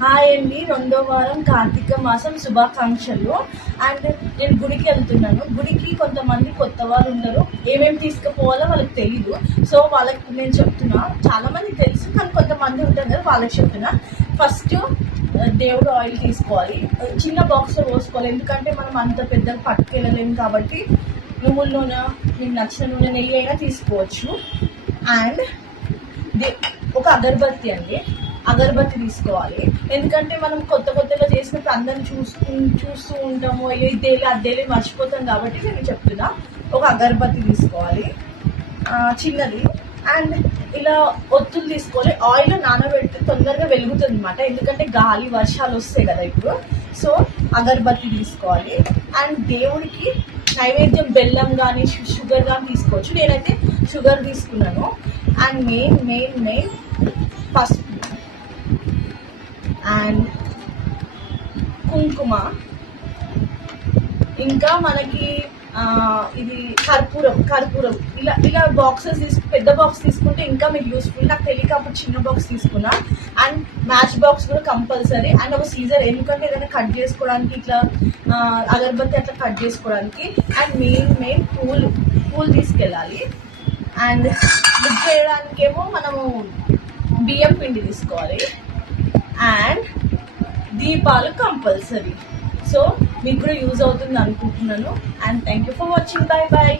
Hi అండి, రెండో వారం కార్తీక మాసం శుభాకాంక్షలు. అండ్ నేను గుడికి వెళ్తున్నాను. గుడికి కొంతమంది కొత్త వాళ్ళు ఉన్నారు, ఏమేమి తీసుకుపోవాలో వాళ్ళకి తెలీదు. సో వాళ్ళకి నేను చెప్తున్నా, చాలా మందికి తెలుసు కానీ కొంతమంది ఉంటారు కదా, వాళ్ళకి చెప్తున్నా. ఫస్ట్ దేవుడు ఆయిల్ తీసుకోవాలి, చిన్న బాక్స్లో పోసుకోవాలి. ఎందుకంటే మనం అంత పెద్దగా పట్టుకెళ్ళలేము కాబట్టి నువ్వుల నూనె, మీకు నచ్చిన నూనె, నెయ్యి అయినా తీసుకోవచ్చు. అండ్ ఒక అగరబత్తి అండి, అగరబత్తి తీసుకోవాలి. ఎందుకంటే మనం కొత్తగా చేసినప్పుడు అందరిని చూస్తూ ఉంటాము, అయ్యో ఇదేలే అదేలే మర్చిపోతాం కాబట్టి నేను చెప్తున్నా. ఒక అగరబత్తి తీసుకోవాలి చిన్నది. అండ్ ఇలా ఒత్తులు తీసుకోవాలి. ఆయిల్ నానబెడితే తొందరగా వెలుగుతుంది అనమాట, ఎందుకంటే గాలి వర్షాలు వస్తాయి కదా ఇప్పుడు. సో అగరబత్తి తీసుకోవాలి. అండ్ దేవుడికి నైవేద్యం బెల్లం కానీ షుగర్ కానీ తీసుకోవచ్చు. నేనైతే షుగర్ తీసుకున్నాను. అండ్ మెయిన్ పసుపు అండ్ కుంకుమ, ఇంకా మనకి ఇది కర్పూరం ఇలా బాక్సెస్ పెద్ద బాక్స్ తీసుకుంటే ఇంకా మీకు యూస్ఫుల్. నాకు తెలియక అప్పుడు చిన్న బాక్స్ తీసుకున్నా. అండ్ మ్యాచ్ బాక్స్ కూడా కంపల్సరీ. అండ్ ఒక సీజర్, ఎందుకంటే ఏదైనా కట్ చేసుకోవడానికి, ఇట్లా అగరబత్తి అట్లా కట్ చేసుకోవడానికి. అండ్ మెయిన్ పూలు తీసుకెళ్ళాలి. అండ్ బుక్ చేయడానికేమో మనము బియ్యం పిండి తీసుకోవాలి. అండ్ దీపాలు కంపల్సరీ. సో మీకు కూడా యూజ్ అవుతుంది అనుకుంటున్నాను. And thank you for watching. Bye bye.